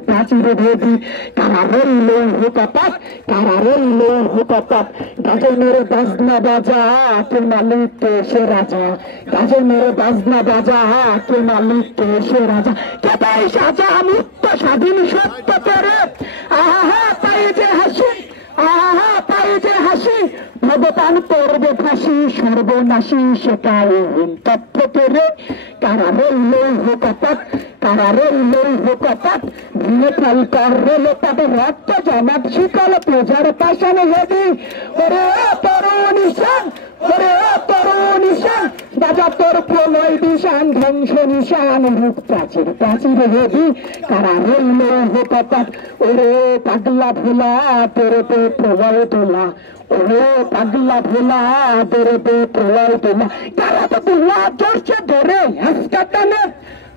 প্রাচীর প্রাচীর ভেদি কারা রইল হুকাপাত কারা রইল হুকাপাত গাজনের বাজনা বাজা কে মালিক কে সে রাজা গাজনের বাজনা বাজা কে মালিক কে সে রাজা কেতাই সাজা মুক্ত স্বাধীন সত্য করে আহা পাই যে হাসি আহা পাই যে হাসি ভগবান করবে ফাঁসি সর্বনাশী সেটাই তথ্য করে কারা রইল হুকাপাত কারা রইল হুকাপাত ভেঙে ফেল কর রেলে তাদের রক্ত জমাট শিকল পূজার পাশানে হেদি ওরে তরুণ ঈশান ওরে তরুণ ঈশান বাজা তোর প্রলয় দিশান ধ্বংস নিশান রূপ প্রাচীর প্রাচীর হেদি কারা রইল হুকাপাত ওরে পাগলা ভোলা তোরে তো প্রলয় তোলা ওরে পাগলা ভোলা তোরে তো প্রলয় তোলা তারা তো তোলা চড়ছে ধরে হাসকা টানে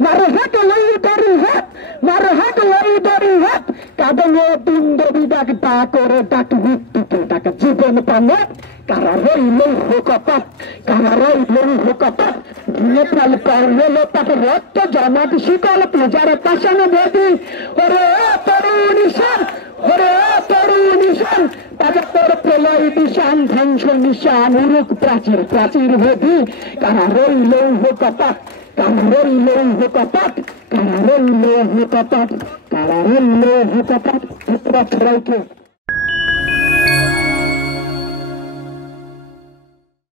মারো হাট লই ধরি হাত মারো হাট লই ধরি হাত কাঁদলে বিন্দবি ডাক ডা করে ডাক মৃত্যুকে ডাক জীবন পানে কারা রইল হুকাপাত কারা রইল হুকাপাত ভেঙে ফেল করল তাকে রক্ত জমাট শিকল পূজার পাশানে ভেদি ওরে তরুণ ঈশান ওরে তরুণ ঈশান বাজা তোর প্রলয় দিশান ধ্বংস নিশান উরুক প্রাচীর প্রাচীর ভেদি কারা রইল হুকাপাত কারা রইল হুকাপাত কারা রইল হুকাপাত কারা রইল হুকাপাত সবাইকে